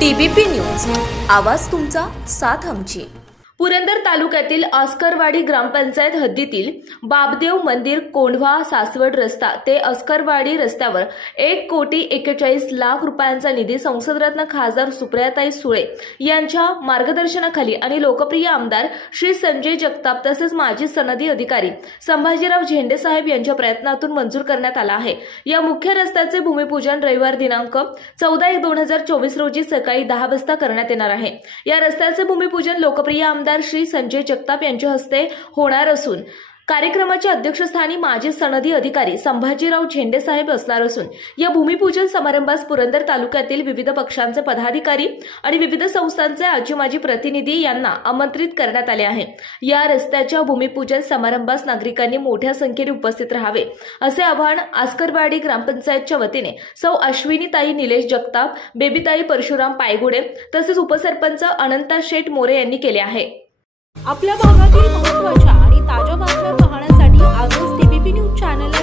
TBP news, आवाज तुमचा, साथ आमची। पुरंदर तालुक्यातील अस्करवाडी ग्रामपंचायत हद्दीतील बाबदेव मंदिर कोंढवा सासवड रस्ता ते अस्करवाडी रस्त्यावर 1,41,00,000 रुपयांचा निधी संसदरत्न खासदार सुप्रियाताई सुळे यांच्या मार्गदर्शनाखाली आणि लोकप्रिय आमदार श्री संजय जगताप तसेच माजी सनदी अधिकारी संभाजीराव झेंडे साहेब यांच्या प्रयत्नातून मंजूर करण्यात आला आहे। या मुख्य रस्त्याचे भूमिपूजन रविवार दिनांक 14/1/2024 रोजी सकाळी 10 वाजता करण्यात येणार आहे। या रस्त्याचे भूमिपूजन लोकप्रिय आमदार श्री संजय जगताप यांच्या हस्ते होणार असून कार्यक्रमाच्या अध्यक्षस्थानी माजी सनदी अधिकारी संभाजीराव झेंडे साहेब असणार असून या भूमिपूजन समारंभास पुरंदर तालुक्यातील विविध पक्षांचे पदाधिकारी आणि विविध संस्थांचे आजी माजी प्रतिनिधी यांना आमंत्रित करण्यात आले आहे। या रस्त्याच्या भूमिपूजन समारंभास नागरिकांनी मोठ्या संख्येने उपस्थित राहावे असे आवाहन अस्करवाडी ग्रामपंचायतच्या वतीने सौ अश्विनीताई निलेश जगताप, बेबीताई परशुराम पायगुडे तसेच उपसरपंच अनंता शेठ मोरे यांनी केले आहे। आपल्या भागातील महत्त्वाच्या आणि ताज्या बातम्या पाहण्यासाठी आजच टीबीपी न्यूज चॅनलला